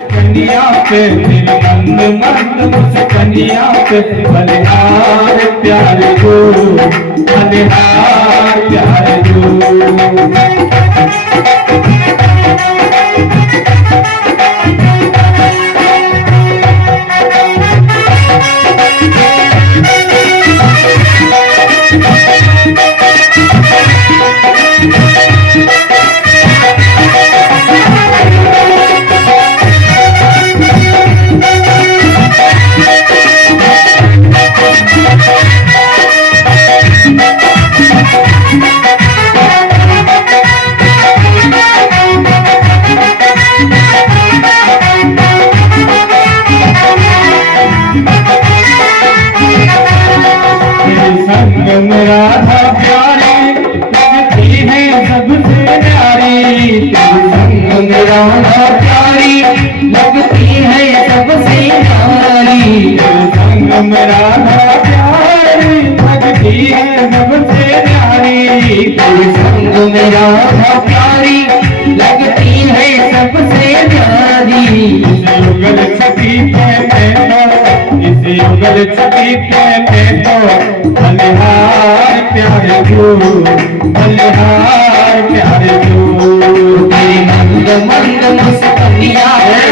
कन्या पे तेरे मन मंद मुस्कनिया पे बलिहार प्यार जो बलिहार प्यार जो राधा प्यारी लगती है सबसे प्यारी संग राधा प्यारी लगती है सबसे प्यारी संग राधा प्यारी लगती है सबसे प्यारी संग राधा प्यारी लगती है सबसे प्यारी युगल छठी कहते तो इस युगल छठी कहते तो बलिहार प्यार जो बलिहार प्यार जो तेरी मंद मंद मुस्कनिया पे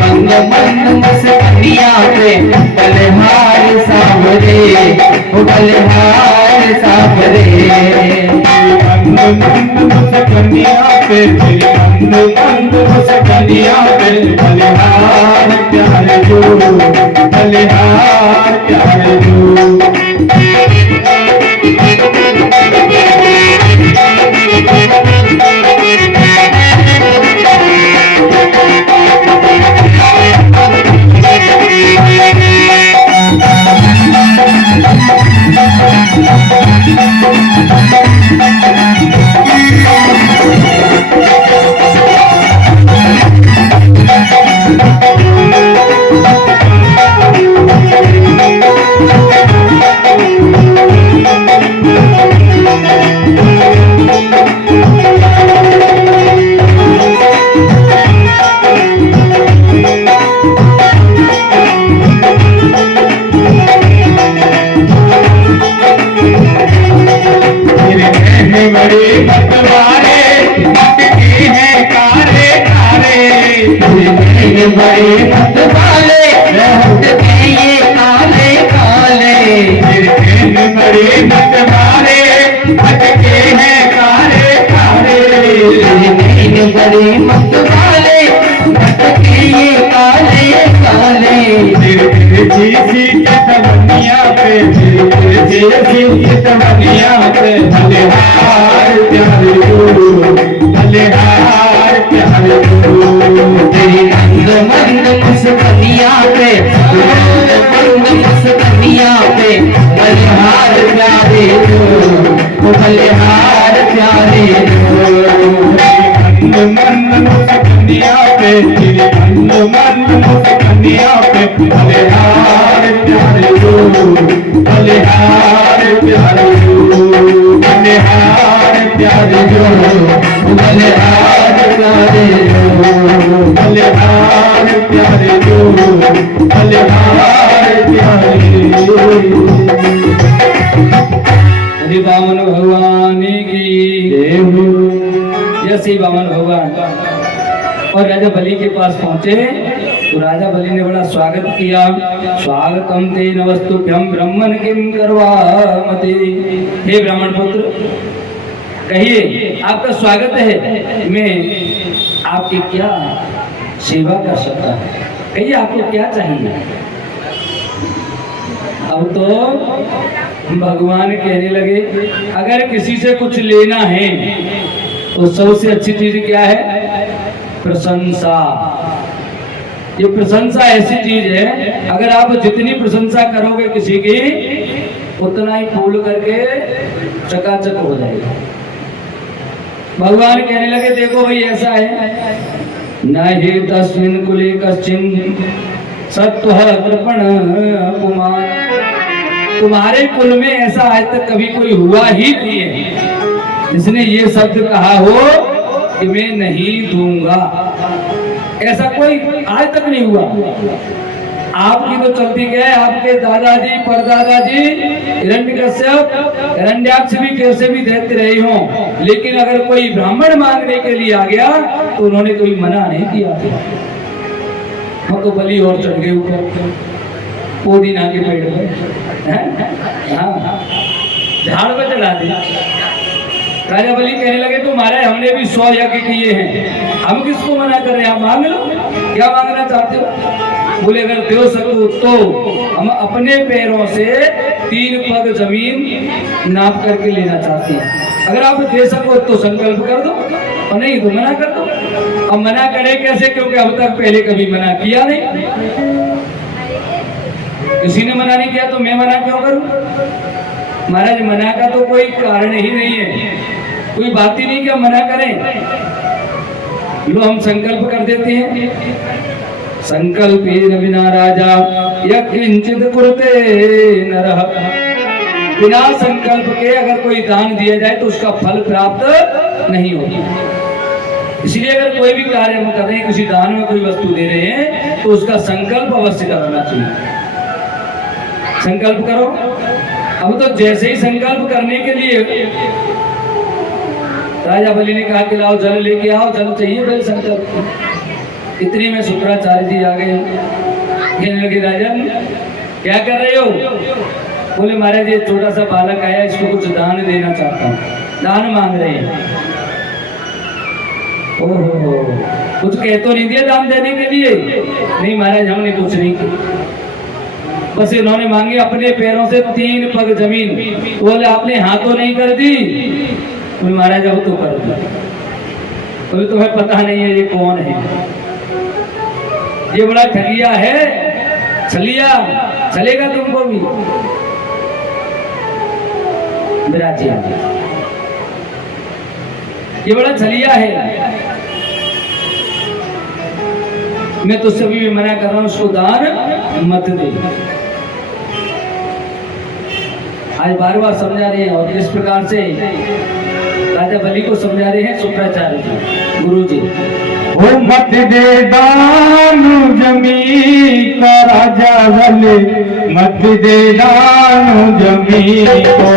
मंद मंद मुस्कनिया पे बलिहार सावरे बलिहार सावरे मंद मंद मुस्कनिया पे मंद मंद मुस्कनिया पे बलिहार प्यार जो बलिहार प्यार जो बड़े मतवारे मटके हैं कारे कारे बड़े मतवाले मटके ये काले काले बड़े मतवारे मटके हैं कारे कारे बड़े मतवाले मटके ये काले काले जैसी तमनिया पे जैसी तमनिया पे बलिहार प्यार जो बलिहार प्यार जो तेरी मंद मंद मुस्कनिया पे मंद मंद मुस्कनिया पे बलिहार प्यारे जो बलिहार प्यारे जो मंद मंद मुस्कनिया पे तेरी मंद मंद मुस्कनिया पे बलिहार प्यार जो बलिहार प्यार जो बलिहार प्यार जो बलिहार प्यारे जो बलिहार प्यारे जो बलिहार प्यारे हरि वामन भगवान की जय श्री वामन भगवान। और राजा बलि के पास पहुंचे तो राजा बलि ने बड़ा स्वागत किया। स्वागतम ते नमस्तुभ्यं ब्रह्मन किम करवामते। हे ब्राह्मण पुत्र, कहिए आपका स्वागत है, मैं आपकी क्या सेवा कर सकता हूँ, कहिए आपको क्या चाहिए। अब तो भगवान कहने लगे अगर किसी से कुछ लेना है तो सबसे अच्छी चीज क्या है, प्रशंसा। ये प्रशंसा ऐसी चीज है, अगर आप जितनी प्रशंसा करोगे किसी की उतना ही फूल करके चकाचक हो जाएगा। भगवान कहने लगे देखो भाई ऐसा है, न ही तस्मिन् कुले कश्चिन सत्व कृपण कुमार, तुम्हारे कुल में ऐसा आज तक कभी कोई हुआ ही नहीं है जिसने ये शब्द कहा हो कि मैं नहीं दूंगा। ऐसा कोई आज तक नहीं हुआ। आपकी तो चलती क्या है, आपके दादाजी परदादाजी हिरण्यकश्यप हिरण्याक्ष भी कैसे भी देते रहे हों, लेकिन अगर कोई ब्राह्मण मांगने के लिए आ गया तो उन्होंने कोई मना नहीं किया। हम तो बलि और चढ़ गए ऊपर पुदीना के पेड़ पे, हाँ झाड़ पे चढ़ा दिया। राजा बलि कहने लगे तो महाराज हमने भी 100 यज्ञ किए हैं, हम किसको मना कर रहे हैं, आप मांग लो, क्या मांगना चाहते हो। बोले अगर दे सको तो हम अपने पैरों से 3 पग जमीन नाप करके लेना चाहते हैं। अगर आप दे सको तो संकल्प कर दो और नहीं तो मना कर दो। अब मना करे कैसे, क्योंकि अब तक पहले कभी मना किया नहीं, किसी ने मना नहीं किया तो मैं मना क्यों करूं। महाराज मना का तो कोई कारण ही नहीं है, कोई बात ही नहीं कि हम मना करें। लो हम संकल्प कर देते हैं। संकल्पेन बिना राजा यत्किंचित कुरुते नरः। बिना संकल्प के अगर कोई दान दिया जाए तो उसका फल प्राप्त नहीं होता। इसलिए अगर कोई भी कार्य हम कर रहे हैं, किसी दान में कोई वस्तु दे रहे हैं तो उसका संकल्प अवश्य करना चाहिए। संकल्प करो। अब तो जैसे ही संकल्प करने के लिए राजा बलि ने कहा कि लाओ जल लेके आओ, जल चाहिए पहले संकल्प। इतने में शुक्राचार्य जी आ गए, कहने लगे राजन क्या कर रहे हो। बोले महाराज ये छोटा सा बालक आया, इसको कुछ दान देना चाहता हूँ, दान मांग रहे हैं। ओहो कुछ कह तो नहीं दिया दान देने के लिए। नहीं महाराज हमने कुछ नहीं किया, बस इन्होंने मांगी अपने पैरों से 3 पग जमीन। बोले आपने हाथों नहीं कर दी। बोले महाराज अब तो कर दी। बोले तुम्हें पता नहीं है ये कौन है, ये बड़ा ठगिया है, छलिया चलेगा तुमको भी। विराजी ये बड़ा छलिया है, मैं तुझसे भी मना कर रहा हूं, उसको दान मत दे। आज बार-बार समझा रहे हैं और इस प्रकार से राजा बलि को समझा रहे हैं शुक्राचार्य जी, गुरु जी। ओ मत दे दान जमी का राजा बलि, मत दे दान जमी को,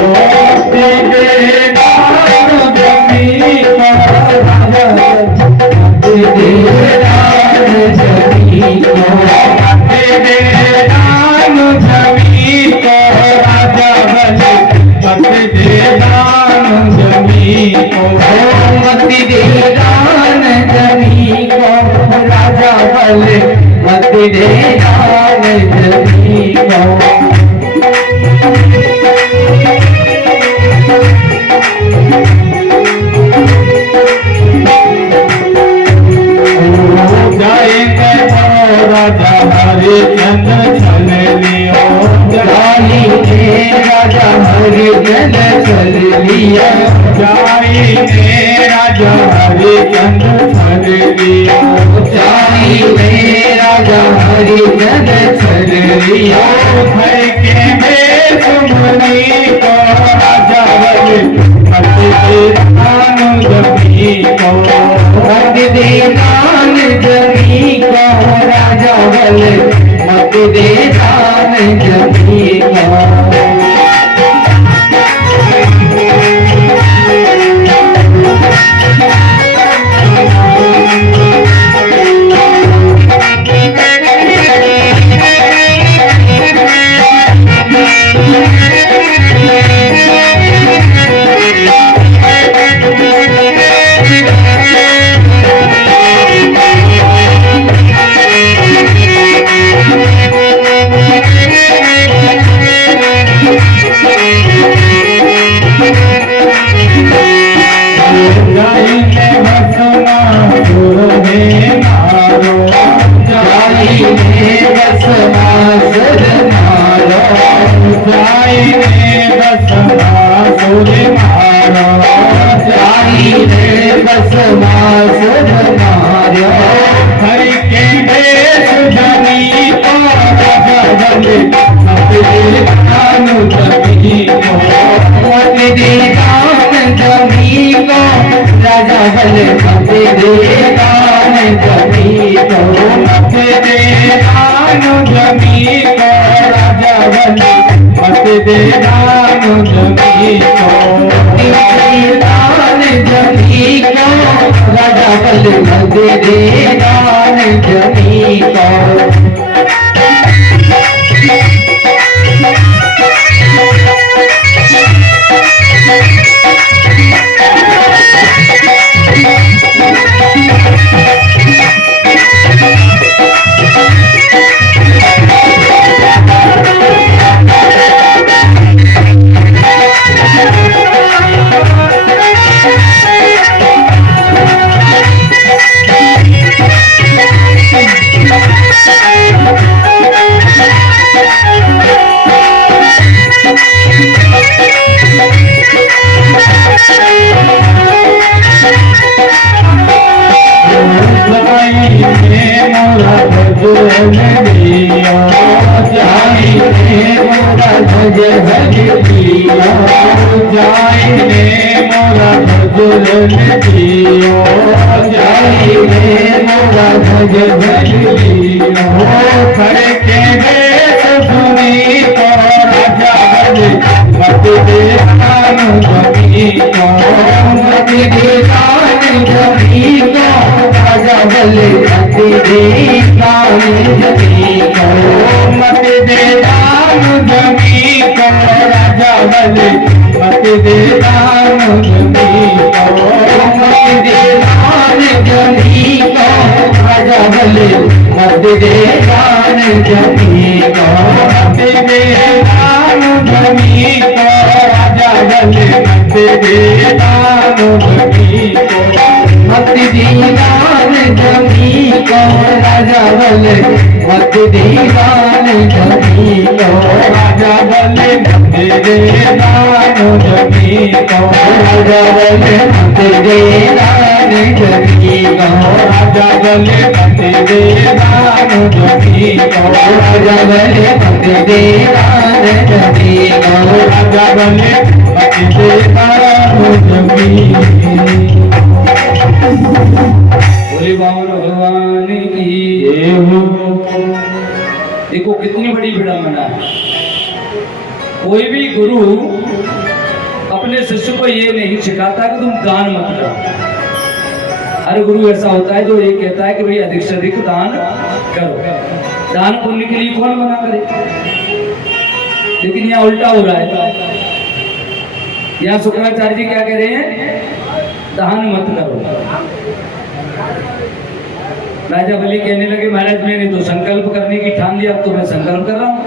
मत दे दान जमी का राजा बलि, मत दे दान जमी को, मत दे दान जमी को राजा बलि, मत दे दान जमी को, मत दे दान जमी को राजा बलि, मत दे दान जमी को। राजा हरिचंद्र चल लियो, जाई ने राजा हरिचंद्र चल लिया, जाई ने राजा हरिचंद्र चल लिया, जाई ने राजा हरिचंद्र चल लिया। भय के भेष मुनि को राजा बलि, मत दे दान जमी को, मत दे दान जमी को राजा बलि, मत दे दान जमी को। राजा बलि, मत दे दान जमी को, जमी को राजा बलि मत दे दान जमी को दान जमी को राजा बलि मत दे दान जमी को बोले बामन भगवान की। देखो कितनी बड़ी विडंबना है। कोई भी गुरु अपने शिष्य को ये नहीं सिखाता कि तुम दान मत करो। हर गुरु ऐसा होता है जो ये कहता है कि भाई अधिक से अधिक दान करो। दान पुण्य के लिए कौन मना करे? लेकिन यहाँ उल्टा हो रहा है। यहाँ शुक्राचार्य जी क्या कह रहे हैं? दान मत करो। राजा बलि कहने लगे महाराज मैंने तो संकल्प करने की ठान लिया, अब तो मैं संकल्प कर रहा हूँ।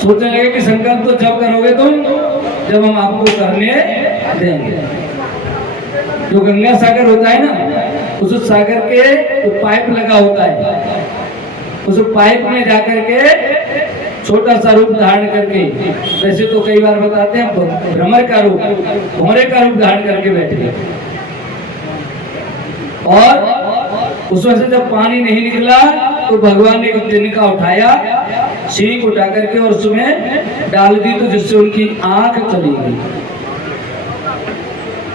सोचने लगे कि संकल्प तो जब करोगे तुम जब हम आपको करने देंगे। जो गंगा सागर होता है ना, उस सागर के जो पाइप लगा होता है, उस पाइप में जाकर के छोटा सा रूप धारण करके, वैसे तो कई बार बताते हैं भ्रमर का रूप, भौरे का रूप धारण करके बैठ गए। और उसमें से जब पानी नहीं निकला तो भगवान ने एक तिनका उठाया, सीख उठा करके और उसमें डाल दी, तो जिससे उनकी आंख चली गई,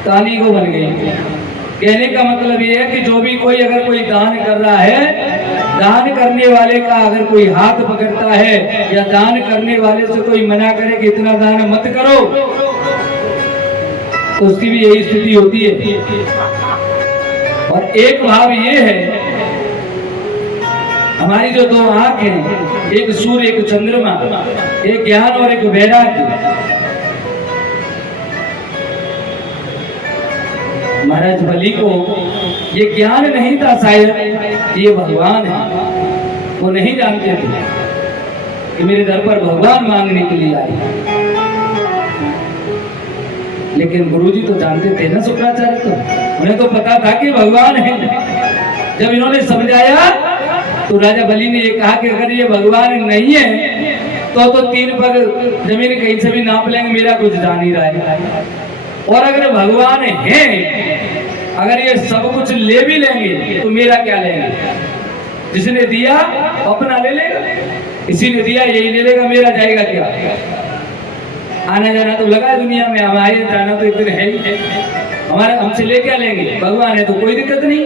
तानी को बन गई। कहने का मतलब ये है कि जो भी कोई अगर कोई दान कर रहा है, दान करने वाले का अगर कोई हाथ पकड़ता है या दान करने वाले से कोई मना करे कि इतना दान मत करो, तो उसकी भी यही स्थिति होती है। और एक भाव ये है, हमारी जो दो आंख हैं, एक सूर्य एक चंद्रमा, एक ज्ञान और एक वैराग्य। महाराज बलि को ये ज्ञान नहीं था शायद कि ये भगवान है। वो नहीं जानते थे कि मेरे दर पर भगवान मांगने के लिए आए। लेकिन गुरुजी तो जानते थे ना शुक्राचार्य, तो उन्हें तो पता था कि भगवान है। जब इन्होंने समझाया तो राजा बलि ने ये कहा कि अगर ये भगवान नहीं है तो 3 पग जमीन कहीं से भी नाप लेंगे, मेरा कुछ जान ही रहा है। और अगर भगवान है, अगर ये सब कुछ ले भी लेंगे तो मेरा क्या लेंगे? जिसने दिया अपना ले लेगा, इसी ने दिया यही ले लेगा, मेरा जाएगा क्या? आना जाना तो लगा है दुनिया में, हम आए जाना तो एक दिन है ही। हमारे हमसे ले क्या लेंगे? भगवान है तो कोई दिक्कत नहीं।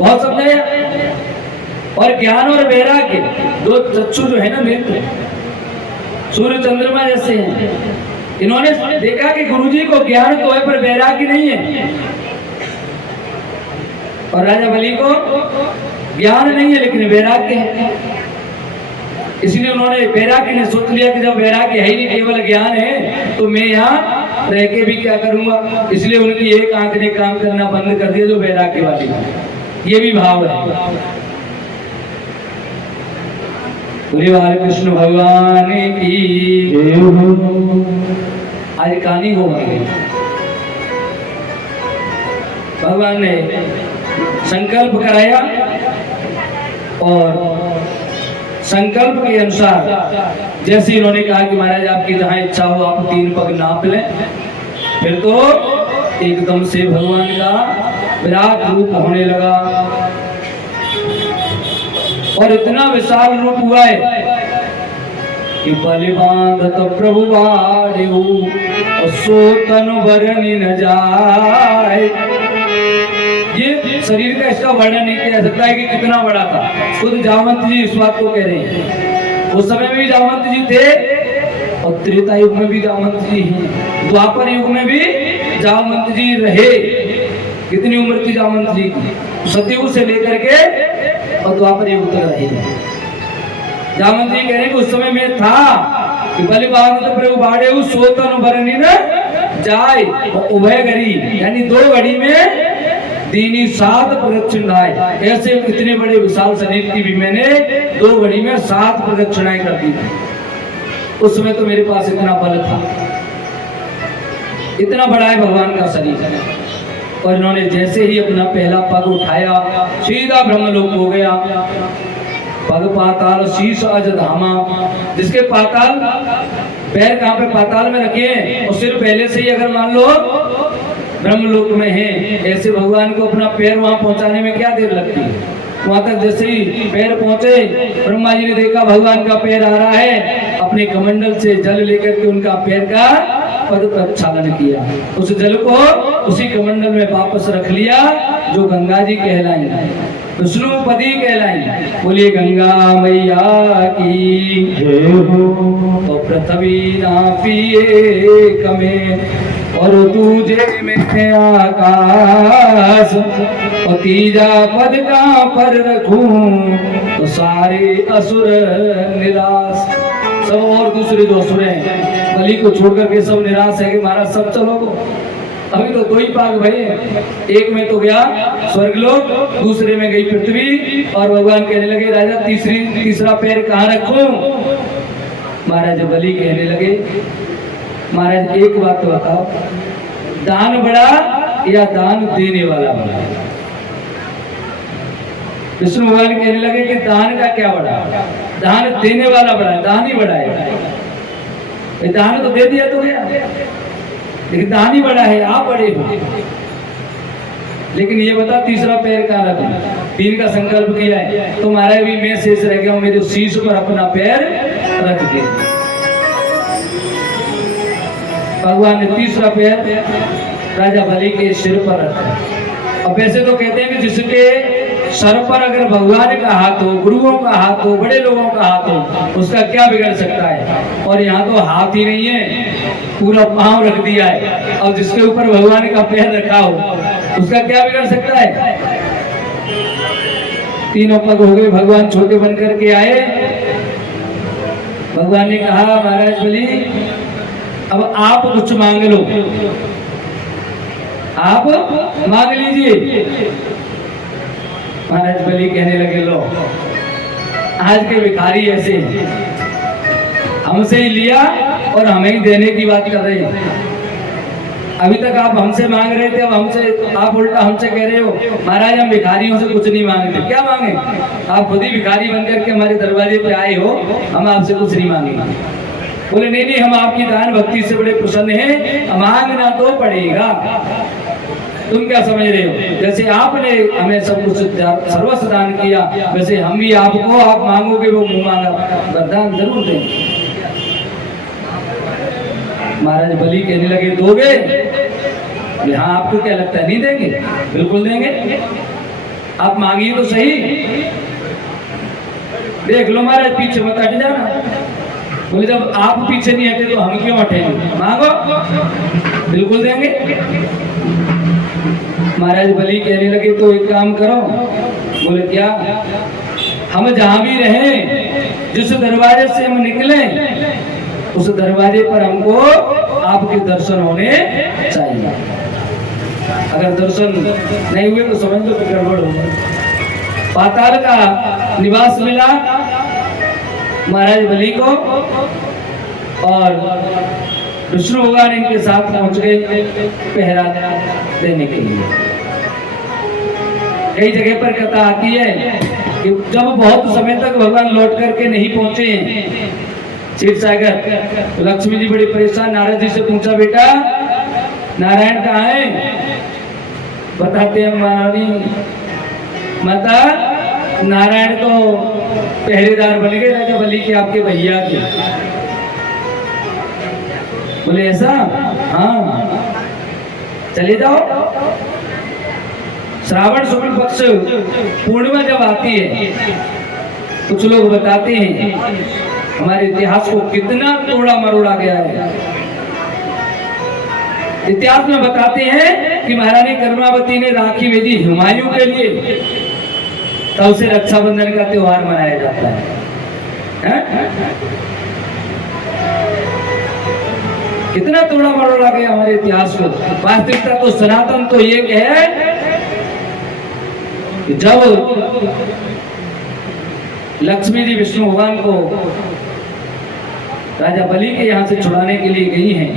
बहुत समझाया। और ज्ञान और वैराग्य दो चक्षु जो है ना नेत्र, सूर्य चंद्रमा जैसे हैं। इन्होंने देखा कि गुरुजी को ज्ञान तो है पर वैराग्य नहीं है, और राजा बलि को ज्ञान नहीं है लेकिन वैराग्य है। इसलिए उन्होंने वैराग्य ने सोच लिया कि जब वैराग्य है ही नहीं, केवल ज्ञान है, तो मैं यहाँ रह के भी क्या करूंगा। इसलिए उनकी एक आंख ने काम करना बंद कर दिया, जो वैराग्य वाली। ये भी भाव है। बोले बाल कृष्ण भगवान की आज कहानी हो गई। भगवान ने संकल्प कराया और संकल्प के अनुसार जैसे इन्होंने कहा कि महाराज आपकी जहां इच्छा हो आप 3 पग नाप लें, फिर तो एकदम से भगवान का विराट रूप होने लगा और इतना विशाल रूप हुआ है कि बलि बांधत प्रभु बाड़ेऊ और सो तनु वर्णि न जाए। ये शरीर का इसका वर्णन नहीं किया जा सकता है कि कितना बड़ा था। खुद जामवंत जी इस बात को कह रहे हैं। उस समय में भी जामवंत जी थे और त्रेता युग में भी जामवंत जी हैं, द्वापर युग में भी जामवंत जी रहे। कितनी उम्र थी जामवंत जी की? सतयुग से लेकर के और द्वापर युग तक रहे। जामवंत जी कह रहे हैं कि उस समय में था कि बलि बांधत प्रभु बाड़ेऊ सो तनु वर्णि न जाए। उभय घड़ी यानी 2 घड़ी में दीनी 7 प्रदक्षिणाएं। ऐसे इतने बड़े विशाल शरीर की भी मैंने 2 घड़ी में 7 प्रदक्षिणाएं कर दी। उस समय तो मेरे पास इतना बल था। इतना बड़ा है भगवान का शरीर। और इन्होंने जैसे ही अपना पहला पग उठाया सीधा ब्रह्मलोक हो गया। पग पाताल शीश अज धामा। जिसके पाताल पैर कहाँ पे पाताल में रखे हैं और सिर पहले से ही अगर मान लो ब्रह्मलोक में है, ऐसे भगवान को अपना पैर वहां पहुंचाने में क्या देर लगती है। वहां तक जैसे ही पैर पहुंचे, ब्रह्मा जी ने देखा भगवान का पैर आ रहा है, अपने कमंडल से जल लेकर के उनका पैर का पद प्रक्षालन किया। उस जल को उसी कमंडल में वापस रख लिया, जो गंगा जी कहलाई, विष्णुपदी कहलाई। बोलिए गंगा मैया की जय हो। तो पृथ्वी ना पिए कमे और दूजे में आकाश, और तीजा पद का पर रखूं तो सारे असुर निराश। सब और दूसरे जो असुर हैं बलि को छोड़ करके सब निराश है कि महाराज सब चलो। अभी तो 2 ही पाग भये। एक में तो गया स्वर्गलोक, दूसरे में गई पृथ्वी। और भगवान कहने लगे राजा तीसरा पैर कहाँ रखूं। महाराज बलि कहने लगे महाराज एक बात तो बताओ, दान बड़ा या दान देने वाला बड़ा। विष्णु भगवान कहने लगे कि दान का क्या बड़ा, दान देने वाला बड़ा, दान ही बड़ा है। दान तो दे दिया तो गया, लेकिन दान ही बड़ा है, आप बड़े हो। लेकिन ये बता तीसरा पैर कहाँ रखना। 3 का संकल्प किया है तो महाराज भी मैं शेष रह गया हूं, मेरे शीश पर अपना पैर रख दे। भगवान ने तीसरा पैर राजा बलि के सिर पर रखा। अब वैसे तो कहते हैं कि जिसके सर पर अगर भगवान का हाथ हो, गुरुओं का हाथ हो, बड़े लोगों का हाथ हो, उसका क्या बिगड़ सकता है। और यहाँ तो हाथ ही नहीं है, पूरा पांव रख दिया है। और जिसके ऊपर भगवान का पैर रखा हो उसका क्या बिगड़ सकता है। तीनों पग हो गए, भगवान छोटे बनकर के आए। भगवान ने कहा महाराज बलि अब आप कुछ मांग लो, आप मांग लीजिए। महाराज बलि कहने लगे लो आज के भिखारी ऐसे हमसे ही लिया और हमें ही देने की बात कर रहे हैं। अभी तक आप हमसे मांग रहे थे, अब हमसे आप उल्टा हमसे कह रहे हो महाराज हम भिखारियों से कुछ नहीं मांगते। क्या मांगे, आप खुद ही भिखारी बनकर के हमारे दरवाजे पे आए हो, हम आपसे कुछ नहीं मांगेंगे। बोले नहीं नहीं हम आपकी दान भक्ति से बड़े प्रसन्न हैं, मांगना तो पड़ेगा। तुम क्या समझ रहे हो, जैसे आपने हमें सब कुछ सर्वस्व दान किया वैसे हम भी आपको, आप मांगोगे वो मुंह मांगा वरदान जरूर देंगे। महाराज बलि कहने लगे दोगे। हाँ आपको क्या लगता है नहीं देंगे, बिल्कुल देंगे। आप मांगिए तो सही। देख लो महाराज, पीछे मत हट जाना। बोले जब आप पीछे नहीं हटे तो हम क्यों हटेंगे, मांगो बिल्कुल देंगे। महाराज बलि कहने लगे तो एक काम करो। बोले क्या? हम जहां भी रहें, जिस दरवाजे से हम निकले उस दरवाजे पर हमको आपके दर्शन होने चाहिए। अगर दर्शन नहीं हुए तो समझ लो कि गड़बड़ होगा। पाताल का निवास मिला महाराज बलि को और विष्णु भगवान इनके साथ पहुंच गए पहरा देने के लिए। कई जगह पर कथा आती है कि जब बहुत समय तक भगवान लौट करके नहीं पहुंचे क्षीर सागर, तो लक्ष्मी जी बड़ी परेशान नारद जी से पूछा, बेटा नारायण कहाँ है? बताते हैं महारानी माता, नारायण तो पहरेदार बन गए राजा बलि के, आपके भैया के। बोले ऐसा? हाँ चले जाओ। श्रावण शुक्ल पक्ष पूर्णिमा जब आती है, कुछ लोग बताते हैं हमारे इतिहास को कितना तोड़ा मरोड़ा गया है। इतिहास में बताते हैं कि महारानी कर्मावती ने राखी भेजी हुमायूं के लिए, तब से रक्षाबंधन का त्योहार मनाया जाता है। कितना तोड़ा मरोड़ा गया हमारे इतिहास को। वास्तविकता तो सनातन तो ये है कि जब लक्ष्मी जी विष्णु भगवान को राजा बलि के यहाँ से छुड़ाने के लिए गई हैं,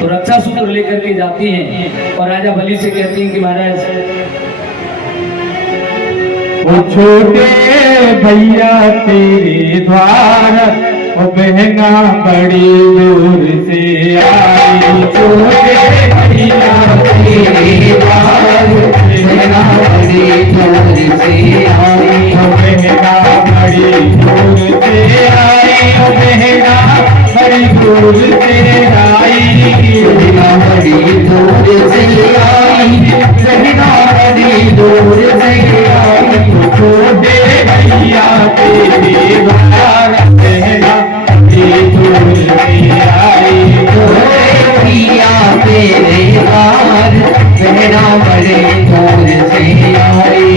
तो रक्षा सूत्र लेकर के जाती हैं और राजा बलि से कहती हैं कि महाराज वो छोटे भैया तेरे द्वार, वो बहना बड़ी दूर से आई। छोटे भैया तेरे द्वार, बहना बड़ी दूर से आई। वो बहना बड़ी दूर से आई। वो बहना बड़ी दूर से आई। बहना बड़ी दूर से आई। बहना बड़ी दूर से आई। छोटे भैया तेरे द्वार, बहना बड़ी दूर से आई। छोटे भैया तेरे द्वार, बहना बड़ी दूर से आई।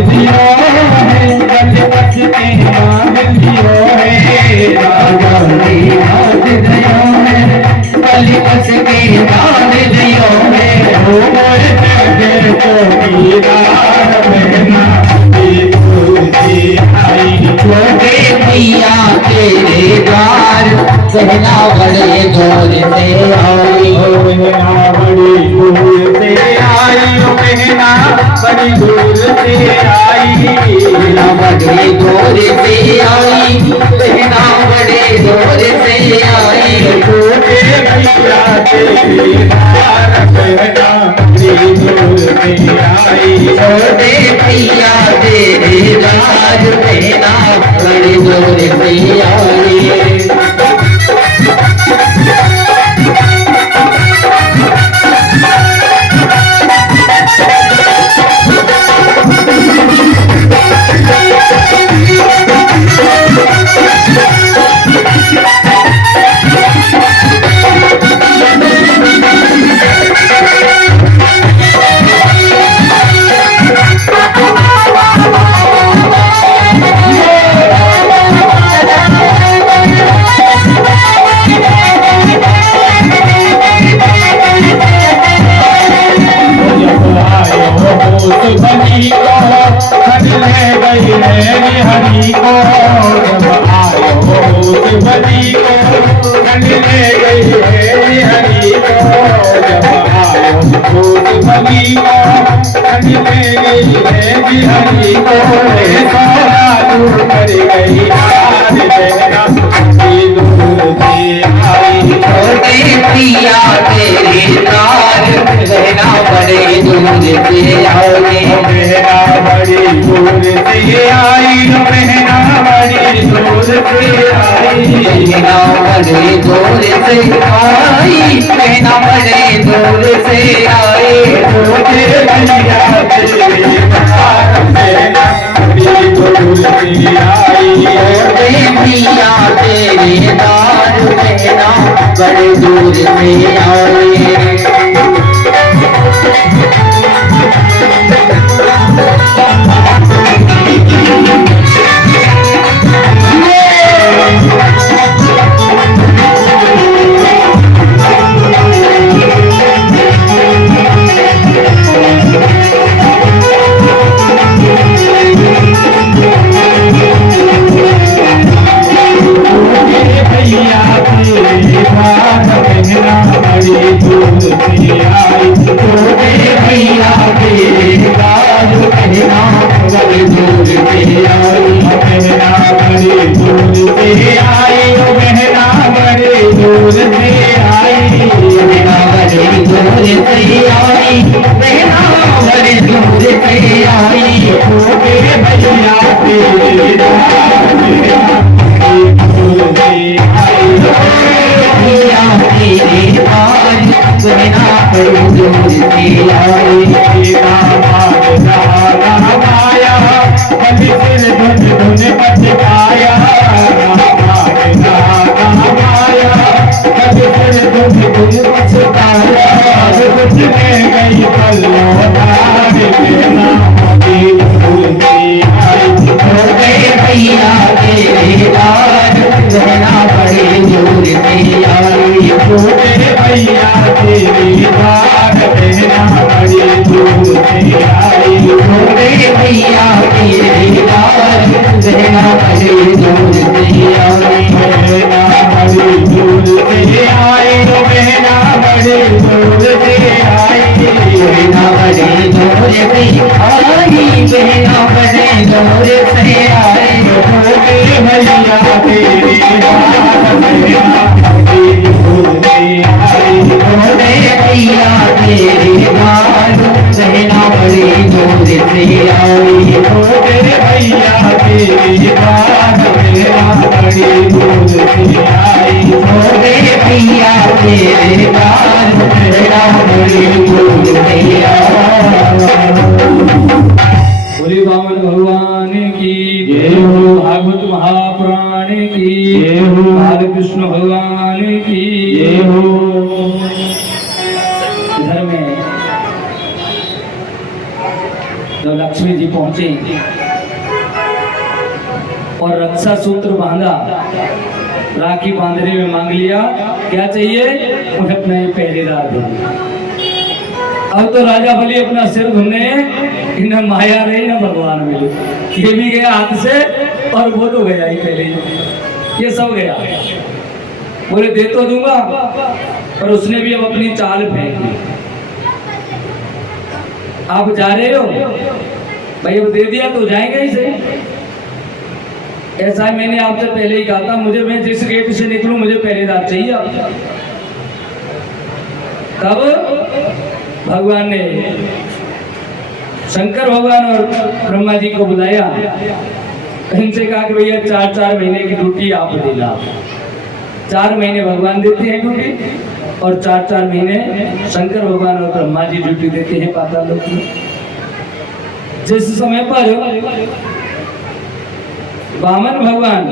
दिया है बहना बड़े दूर से आई, बहना बड़ी दूर से आई, बहना बड़ी दूर से आई, बहना बड़े दूर से आई, बहना बड़े दूर से आई। छोटे भैया तेरे द्वार बहना बड़ी दूर से आई, छोटे भैया तेरे द्वार बहना बड़ी दूर से आई। बनी को खन ले गई है हरी को, जब आयो उस बनी को खन ले गई है हरी को, जब आयो उस बनी को खन ले गई है हरी को। सोना दूर कर गई आज बहना बड़ी दूर से आई, छोटे भैया तेरे द्वार बहना बड़े दूर से आई, बहना बड़ी दूर से आई, बहना बड़ी दूर से आई, बहना बड़े दूर से आई, बहना बड़े दूर से आई। छोटे भैया तेरे द्वार बहना बड़ी दूर से आई, छोटे भैया तेरे द्वार बहना बड़े दूर से आई। भैया तेरे द्वार बहना बड़ी दूर से आई, छोटे भैया तेरे द्वार बहना बड़े दूर से आई, बहना बड़ी दूर से आई, बहना बड़ी दूर से आई, बहना बड़े दूर से आई, बहना बड़े दूर से आई। छोटे भैया तेरे द्वार बहना बड़ी दूर से आई, भैया तेरे द्वार बहना बड़े दूर से आई। माया बलि सिर धुन धुन पचकाया, माया बलि सिर धुन धुन पचकाया, कुछ ले गई पल्लो तार देना बड़ी दूर से आई, छोटे भैया तेरे द्वार बहना बड़े दूर से आई, छोटे भैया तेरी द्वार बहना बड़ी दूर से आई, छोटे भैया तेरे द्वार बहना बड़े दूर से आई। बहना बड़ी दूर से आई, बहना बड़ी दूर से आई, बहना बड़े दूर से आई, बहना बड़े दूर से आई। छोटे भैया तेरी द्वार बहना बड़ी दूर से आई, छोटे भैया तेरे द्वार बहना बड़े दूर से आई, छोटे भैया तेरी द्वार बहना बड़ी दूर से आई, छोटे भैया तेरे द्वार बहना बड़े दूर से आई। बोले वामन भगवान की जय हो, भागवत महापुराण की जय हो, बाल कृष्ण भगवान की जय हो। इधर में जब लक्ष्मी जी पहुंचे और रक्षा सूत्र बांधा, राखी बांधने में मांग लिया क्या चाहिए, उन्हें अपने पहरेदार दे। अब तो राजा बलि अपना सिर धुलने, इन्हें माया रही ना भगवान मिले, ये भी गया हाथ से और वो तो गया ही पहले, ये सब गया। बोले दे तो दूंगा, पर उसने भी अब अपनी चाल फेंक दी। आप जा रहे हो भाई, अब दे दिया तो जाएंगे ही सही। ऐसा है, मैंने आपसे पहले ही कहा था, मुझे मैं जिस गेट से निकलूं मुझे पहरेदार चाहिए आपका। तब भगवान ने शंकर भगवान और ब्रह्मा जी को बुलाया, इनसे कहा कि भैया 4-4 महीने की ड्यूटी आप देना। 4 महीने भगवान देते हैं ड्यूटी और 4-4 महीने शंकर भगवान और ब्रह्मा जी ड्यूटी देते हैं पाताल लोक में। जिस समय पर वामन भगवान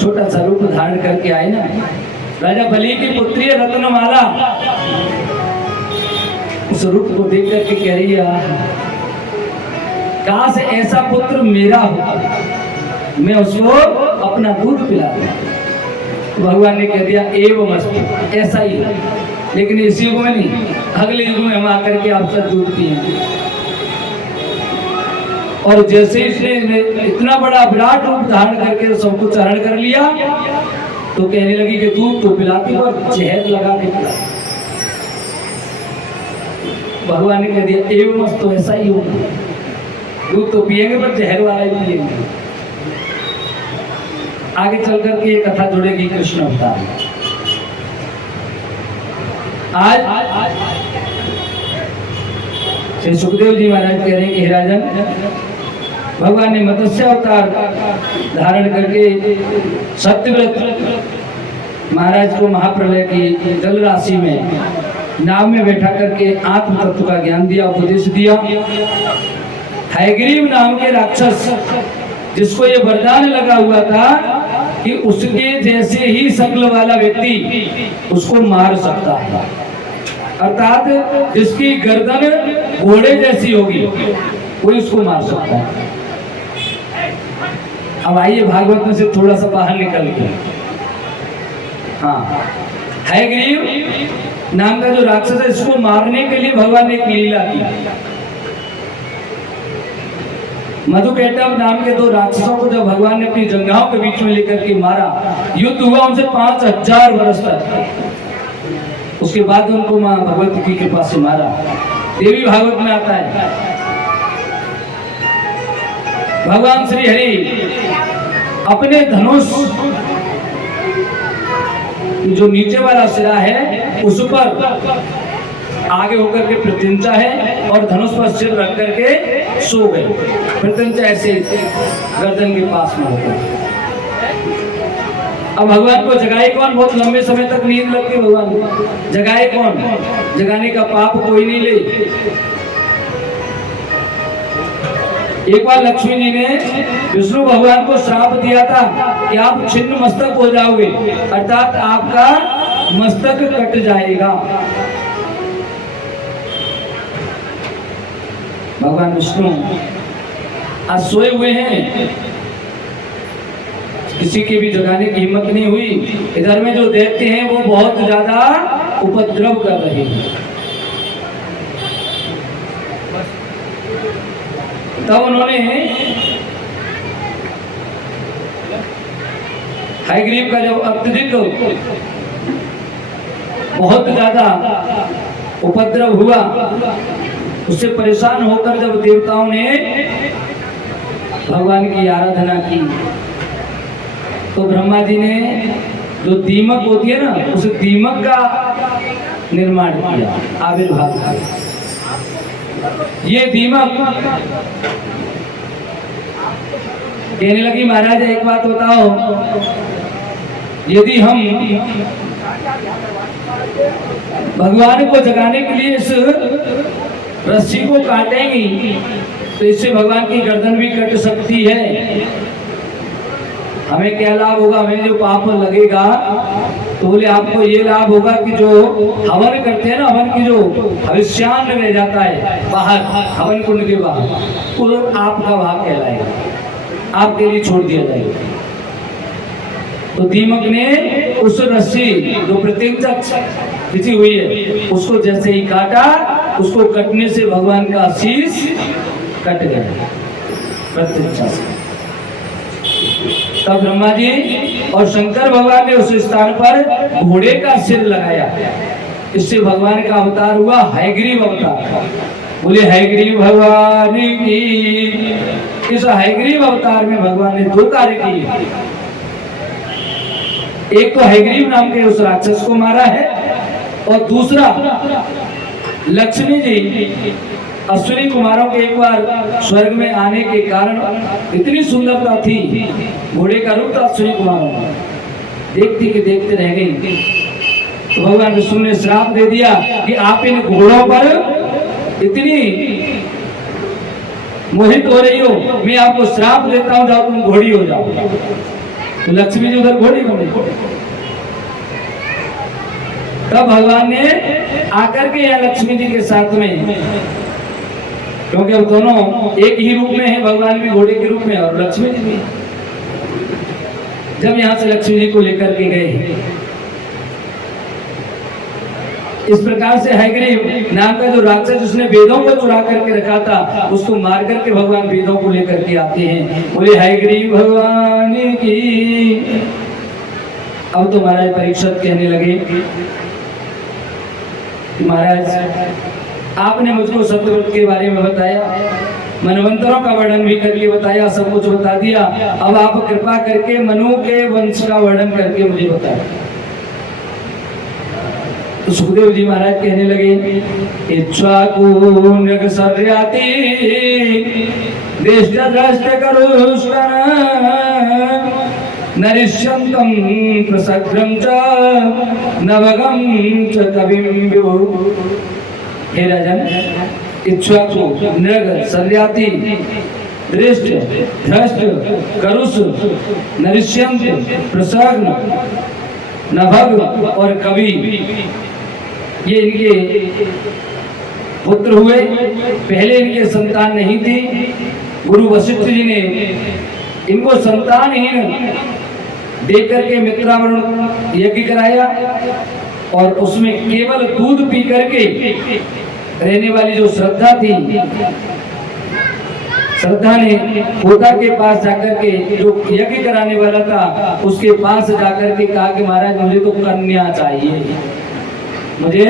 छोटा सा रूप धारण करके आए ना, राजा बलि की पुत्री है रत्नमाला, उस रूप को देख करके कह रही है काश ऐसा पुत्र मेरा हो, मैं उसको अपना दूध पिला दूं। भगवान ने कह दिया एवं अस्तु, ऐसा ही है, लेकिन इस युग में नहीं, अगले युग में हम आकर के आपका दूध पिएंगे। और जैसे इसने इतना बड़ा विराट रूप धारण करके सबको चरण कर लिया, तो कहने लगी कि दूध तो पिलाती और जहर लगा के पिला। भगवान ने कह दिया एवं अस्तु, ऐसा ही होगा, दूध तो पिएंगे पर जहर वाला ही पिएंगे। आगे चल करके ये कथा जुड़ेगी कृष्ण अवतार में। आज श्री सुखदेव जी महाराज कह रहे हैं कि हे राजन, भगवान ने मत्स्य अवतार धारण करके सत्यव्रत महाराज को महाप्रलय की जल राशि में नाव में बैठा करके आत्म तत्व का ज्ञान दिया, उपदेश दिया। हयग्रीव नाम के राक्षस जिसको ये वरदान लगा हुआ था कि उसके जैसे ही शक्ल वाला व्यक्ति उसको मार सकता है, अर्थात जिसकी गर्दन घोड़े जैसी होगी कोई उसको मार सकता है। अब आइए भागवत में से थोड़ा सा बाहर निकल के, हाँ, हयग्रीव नाम का जो राक्षस है इसको मारने के लिए भगवान ने एक लीला की। मधुकैटभ नाम के 2 राक्षसों को जब भगवान ने अपनी जंघाओं के बीच में लेकर के मारा, युद्ध हुआ उनसे 5000 वर्ष तक। उसके बाद उनको मां भगवती की कृपा से मारा। देवी भागवत में आता है भगवान श्री हरि अपने धनुष जो नीचे वाला सिरा है उस पर आगे होकर के प्रत्यंचा है और धनुष पर सिर रख करके सो गए। प्रत्यंचा ऐसे गर्दन के पास में होकर। अब भगवान को जगाए कौन? बहुत लंबे समय तक नींद लगती भगवान को, जगाए कौन? जगाने का पाप कोई नहीं ले। एक बार लक्ष्मी जी ने विष्णु भगवान को श्राप दिया था कि आप छिन्न मस्तक हो जाओगे, अर्थात आपका मस्तक कट जाएगा। भगवान विष्णु आज सोए हुए हैं, किसी की भी जगाने की हिम्मत नहीं हुई। इधर में जो दैत्य हैं वो बहुत ज्यादा उपद्रव कर रहे हैं। तब उन्होंने हयग्रीव का जब अत्यधिक बहुत ज्यादा उपद्रव हुआ, उससे परेशान होकर जब देवताओं ने भगवान की आराधना की तो ब्रह्मा जी ने जो दीमक होती है ना, उस दीमक का निर्माण किया, आविर्भाव किया। ये दीमक कहने लगी महाराज एक बात बताओ, यदि हम भगवान को जगाने के लिए इस रस्सी को काटेंगी तो इससे भगवान की गर्दन भी कट सकती है, हमें क्या लाभ होगा? हमें जो पाप लगेगा तो बोले आपको ये लाभ होगा कि जो हवन करते हैं ना, हवन की जो हविष्यान्न रह जाता है बाहर, हवन कुंड के बाहर, वो आपका भाग कहलाएगा, आपके लिए छोड़ दिया जाएगा। तो दीमक ने उस रस्सी जो प्रत्यंचा खिंची हुई है उसको जैसे ही काटा, उसको कटने से भगवान का शीश कट गया प्रत्यंचा से। तब ब्रह्मा जी और शंकर भगवान ने उस स्थान पर घोड़े का सिर लगाया। इससे भगवान का अवतार हुआ हयग्रीव अवतार। बोले हयग्रीव भगवान की। इस हयग्रीव अवतार में भगवान ने दो कार्य किए। एक तो हयग्रीव नाम के उस राक्षस को मारा है और दूसरा लक्ष्मी जी अश्विनी कुमारों के एक बार स्वर्ग में आने के कारण इतनी सुंदरता थी, घोड़े का रूप था अश्विनी कुमारों में, देखती कि देखते रह गई। तो भगवान विष्णु ने श्राप दे दिया कि आप इन घोड़ों पर इतनी मोहित हो रही हो, मैं आपको श्राप देता हूं, जाओ तुम घोड़ी हो जाओ। तो लक्ष्मी जी उधर घोड़ी बनी। तब भगवान ने आकर के यहाँ लक्ष्मी जी के साथ में, क्योंकि अब दोनों एक ही रूप में है, भगवान भी घोड़े के रूप में और लक्ष्मी जी भी। जब यहाँ से लक्ष्मी जी को लेकर के गए, इस प्रकार से हयग्रीव नाम का जो राक्षस जिसने वेदों को चुरा करके रखा था, उसको मार करके भगवान वेदों को लेकर के आते हैं। बोले हयग्रीव भगवान की। अब तो महाराज परीक्षित कहने लगे कि महाराज आपने मुझको सत्यव्रत के बारे में बताया, मनवंतरों का वर्णन भी करके बताया, सब कुछ बता दिया। अब आप कृपा करके मनु के वंश का वर्णन करके मुझे बताया। तो सुखदेव जी महाराज कहने लगे इक्ष्वाकु सर्याति नरिष्यन्तं प्रसग्रं च नवगं च कविं विभु। हे राजन, इक्ष्वाकु नृग सर्याति दृष्ट धृष्ट करुष नरिष्यंत प्रसग्न नभग और कवि, ये इनके पुत्र हुए। पहले इनके संतान नहीं थी। गुरु वशिष्ठ जी ने इनको संतानहीन देख करके मित्रावरुण यज्ञ कराया और उसमें केवल दूध पी करके रहने वाली जो श्रद्धा थी, श्रद्धा ने होता के पास जाकर के जो यज्ञ कराने वाला था उसके पास जाकर के कहा कि महाराज मुझे तो कन्या चाहिए, मुझे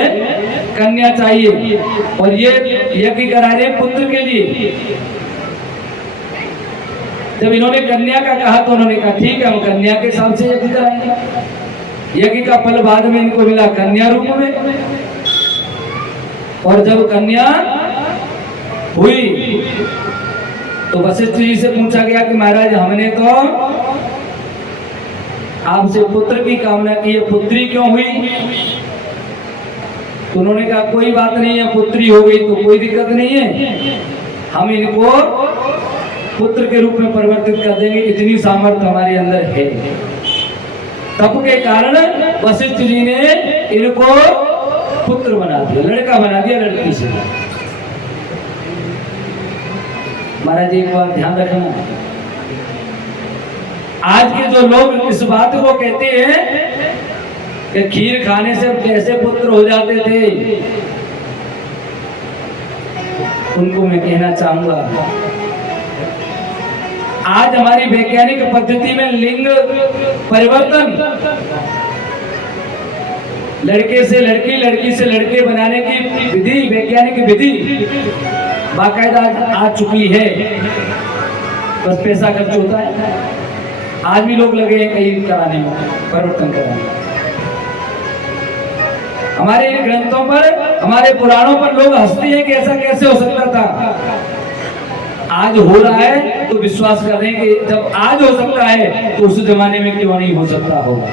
कन्या चाहिए। और ये यज्ञ करा रहे पुत्र के लिए। जब इन्होंने कन्या का कहा तो उन्होंने कहा ठीक है, हम कन्या के हिसाब से यज्ञ कराएंगे। यज्ञ का फल बाद में इनको मिला कन्या रूप में। और जब कन्या हुई तो वशिष्ठ जी से पूछा गया कि महाराज हमने तो आपसे पुत्र की कामना की है, पुत्री क्यों हुई? तो उन्होंने कहा कोई बात नहीं है, पुत्री हो गई तो कोई दिक्कत नहीं है, हम इनको पुत्र के रूप में परिवर्तित कर देंगे, इतनी सामर्थ्य हमारे अंदर है। तप के कारण वशिष्ठ जी ने इनको पुत्र बना दिया, लड़का बना दिया लड़की से। महाराज एक बात ध्यान रखना, आज के जो लोग इस बात को कहते हैं कि खीर खाने से कैसे पुत्र हो जाते थे, उनको मैं कहना चाहूंगा आज हमारी वैज्ञानिक पद्धति में लिंग परिवर्तन, लड़के से लड़की, लड़की से लड़के बनाने की विधि, वैज्ञानिक विधि बाकायदा आ चुकी है। बस पैसा खर्च होता है। आज भी लोग लगे हैं कहीं कराने में, परिवर्तन कराने में। हमारे इन ग्रंथों पर, हमारे पुराणों पर लोग हंसते हैं कि ऐसा कैसे हो सकता था। आज हो रहा है तो विश्वास कर रहे हैं कि जब आज हो सकता है तो उस जमाने में क्यों नहीं हो सकता होगा।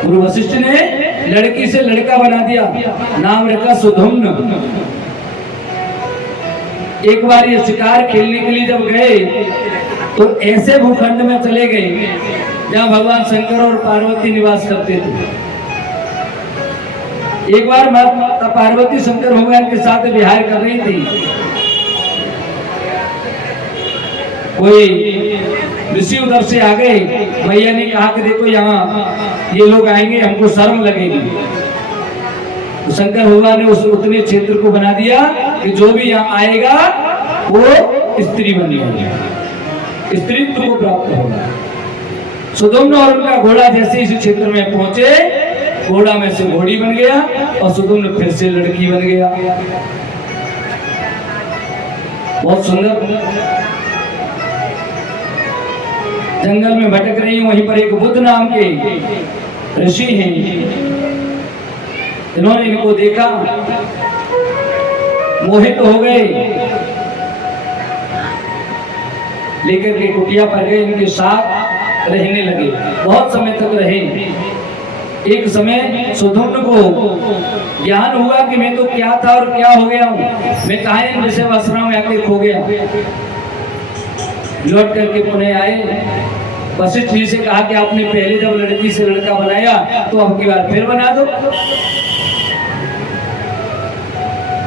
गुरु वशिष्ठ ने लड़की से लड़का बना दिया, नाम रखा सुधुम्न। एक बार ये शिकार खेलने के लिए जब गए तो ऐसे भूखंड में चले गए जहां भगवान शंकर और पार्वती निवास करते थे। एक बार माता पार्वती शंकर भगवान के साथ विहार कर रही थी। कोई ऋषि उधर से आ गए, मैया ने कहा कि देखो यहाँ ये लोग आएंगे, हमको शर्म लगेगी। तो शंकर भगवान ने उस उतने क्षेत्र को बना दिया कि जो भी यहाँ आएगा वो स्त्री बन जाएगी। स्त्रीत्व को प्राप्त होगा। सुदुम्न और उनका घोड़ा जैसे इस क्षेत्र में पहुंचे, घोड़ा में से घोड़ी बन गया और सुदुम्न फिर से लड़की बन गया। बहुत सुंदर। जंगल में भटक रही हूं, वहीं पर एक बुद्ध नाम के ऋषि हैं। इन्होंने इनको देखा, मोहित हो गए, लेकर के कुटिया पर गए, इनके साथ रहने लगे। बहुत समय तक रहे। एक समय सुदुम्न को ज्ञान हुआ कि मैं तो क्या था और क्या हो गया हूँ, मैं कहा इन विषय वासनाओं में आके खो गया। लौट करके पुनः आए, वशिष्ठ जी से कहा कि आपने पहले जब लड़की से लड़का बनाया तो अब की बार फिर बना दो।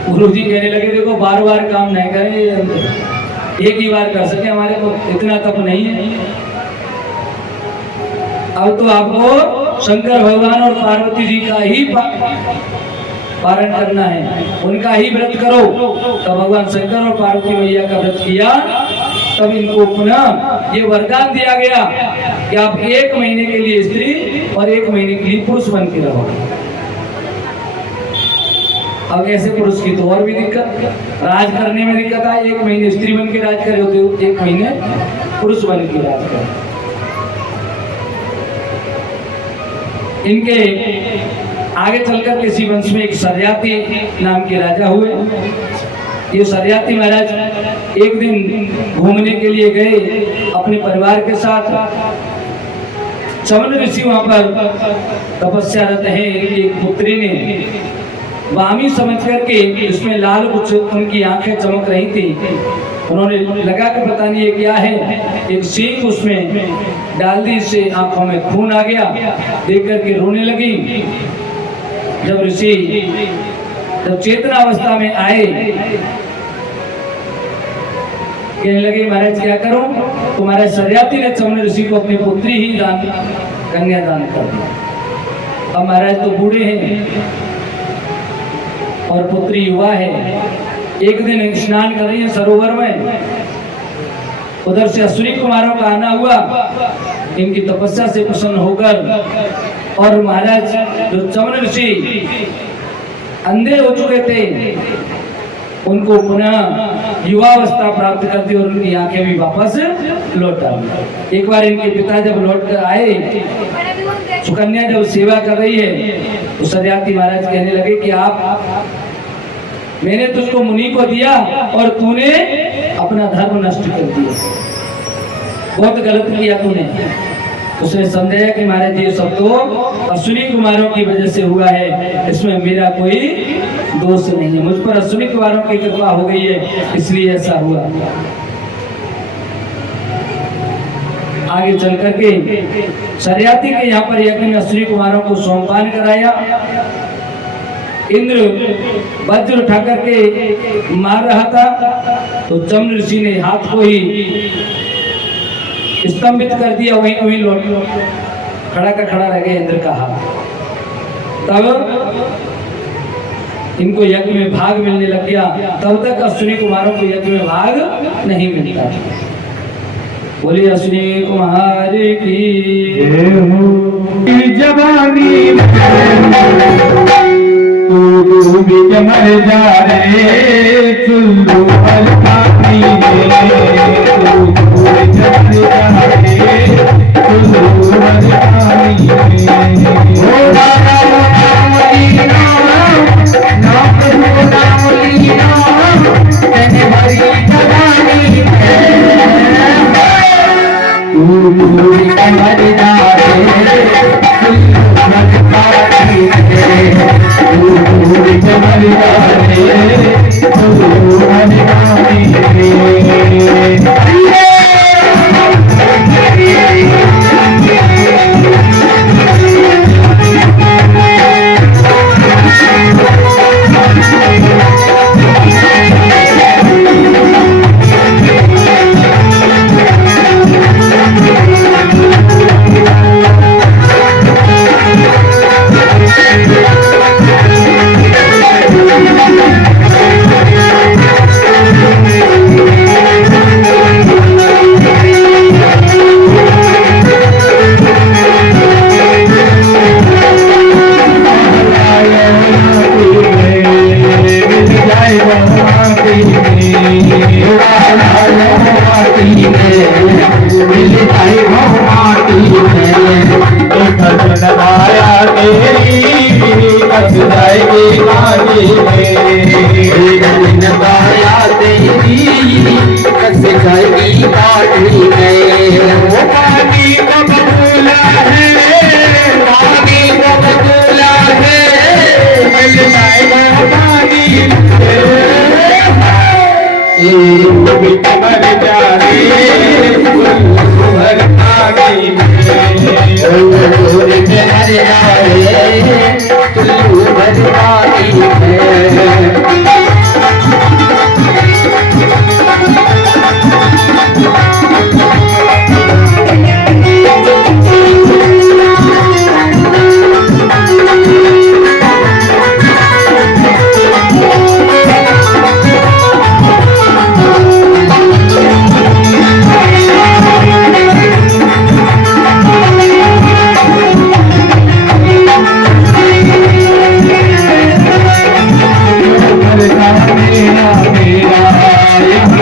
गुरु जी कहने लगे देखो बार बार काम नहीं करें, एक ही बार कर सके, हमारे को इतना तप नहीं है। अब तो आपको शंकर भगवान और पार्वती जी का ही पारण करना है, उनका ही व्रत करो। तब भगवान शंकर और पार्वती मैया का व्रत किया, तब इनको पुनः ये वरदान दिया गया कि आप 1 महीने के लिए स्त्री और 1 महीने के लिए पुरुष बन के रहो। अब ऐसे पुरुष की तो और भी दिक्कत, राज करने में दिक्कत आए। 1 महीने स्त्री बन के राज करे होते, 1 महीने पुरुष बन के राज करे। इनके आगे चलकर किसी वंश में एक सरियाती नाम के राजा हुए। ये सरियाती महाराज एक दिन घूमने के लिए गए अपने परिवार के साथ। चमन ऋषि वहां पर तपस्यारत है। एक पुत्री ने वामी समझ करके इसमें लाल कुछ उनकी आंखें चमक रही थी, उन्होंने लगा कि पता नहीं ये क्या है, एक सीख उसमें डाल दी, इससे आंखों में खून आ गया। देख करके रोने लगी। जब ऋषि जब चेतना अवस्था में आए, कहने लगे महाराज क्या करूं, तो महाराज सरियाती ने चमन ऋषि को अपनी पुत्री ही दान, कन्या दान कर दिया। अब महाराज तो बूढ़े हैं और पुत्री युवा है। एक दिन स्नान कर रही है सरोवर में, उधर से असुरी कुमारों का आना हुआ। इनकी तपस्या से प्रसन्न होकर और महाराज जो चमन ऋषि अंधे हो चुके थे, उनको पुनः युवावस्था प्राप्त कर दी और उनकी आंखें भी वापस लौटा दी। एक बार इनके पिता जब लौट कर आए, सुकन्या जब सेवा कर रही है, तो सरियाती महाराज कहने लगे कि आप, मैंने तुझको मुनि को दिया और तूने अपना धर्म नष्ट कर दिया, बहुत गलत किया तूने। उसने समझाया कि महाराज ये सब तो अश्विनी कुमारों की वजह से हुआ है, इसमें मेरा कोई दोष नहीं है, मुझ पर अश्विनी कुमारों की कृपा हो गई है, इसलिए ऐसा हुआ। आगे चल करके सरियाती के यहाँ पर यज्ञ में अश्विनी कुमारों को सोमपान कराया। इंद्र वज्र उठा करके मार रहा था, तो चमन ऋषि ने हाथ को ही स्तंभित कर दिया, वहीं वहीं लौट खड़ा का खड़ा रह गया इंद्र का हाथ। तब इनको यज्ञ में भाग मिलने लग गया। तब तक अश्विनी कुमारों को यज्ञ में भाग नहीं मिलता था। बोलिए अश्विनी कुमार की जवानी तू भी मर जा रे, चुल्लू पानी Oh, माटी में माटी में मिल जाए वो माटी में एक दिन आया तेरी कस जाएगी माटी में एक दिन आया तेरी कस जाएगी माटी में वो पानी को बबूला है पानी को बबूला है मिल जाएगा पानी मर जा रे भर पानी भर जाए तुल्लू भर पानी में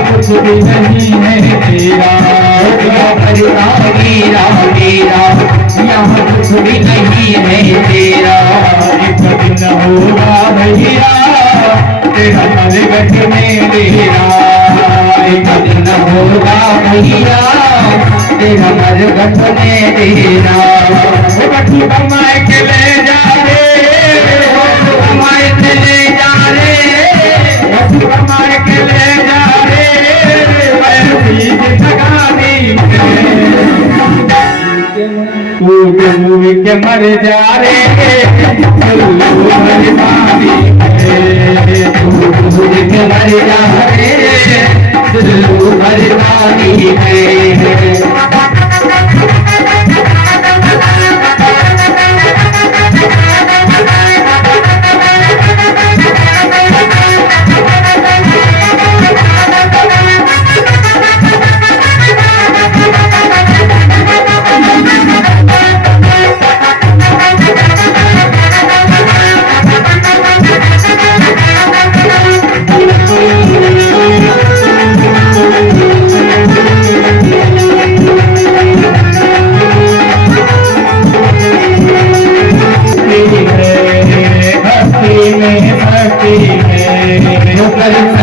कुछ भी नहीं है तेरा मेरा मेरा यहाँ कुछ भी नहीं है तेरा एक दिन होगा भैया तेरा मरगट में तेरा एक दिन होगा भैया तेरा मरगट में तेरा बच्ची कमाए के ले जा रे कमाए के ले जा रे बच्ची कमाए के ले जा रे ऐसी जगानी तू मुँह के मर जा रे मर पानी तू के मर जा रे दिल्लू भर पानी में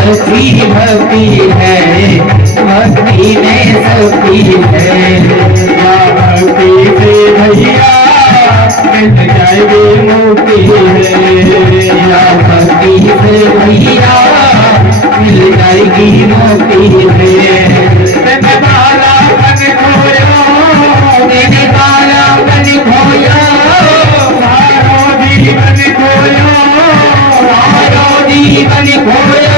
सच्ची भक्ति है भक्ति में शक्ति है भक्ति से भैया मिल जाएगी मुक्ति है भक्ति से भैया मिल जाएगी मुक्ति है बाला बन खोया देने वाला बन खोया मारो जीवन खोया मारो जीवन खोया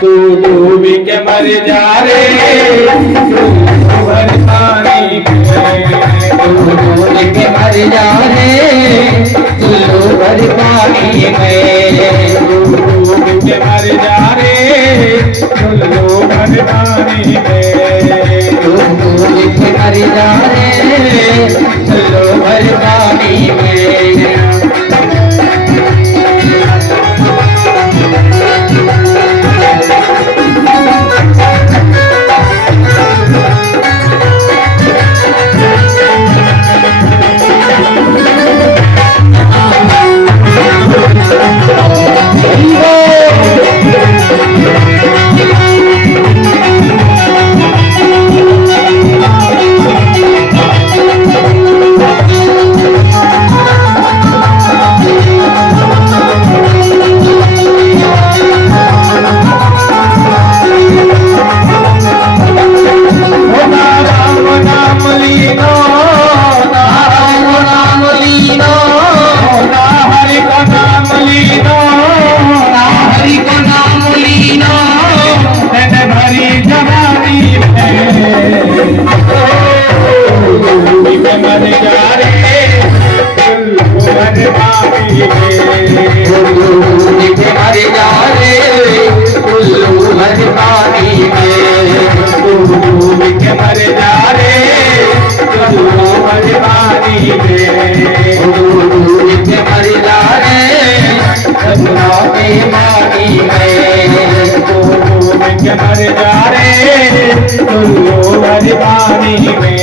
तू डूब के मर जा रे भर पानी तू डूब के मर जा रे तुल्लू भर पानी में डूब के मर जा रे तुल्लू भर पानी में तू डूब के मर जा रे तुल्लू भर पानी में पानी में मर के मर जा रे तुल्लू हरि पानी में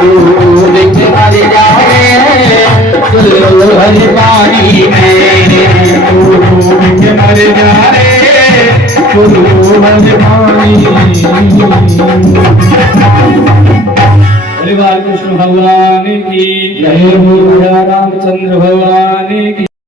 डूब के मर जाए तुल्लू हरि पानी में डूब के मर जा रे तुल्लू हरि पानी हरि बाल कृष्ण भगवान की जय हो। रामचंद्र भगवान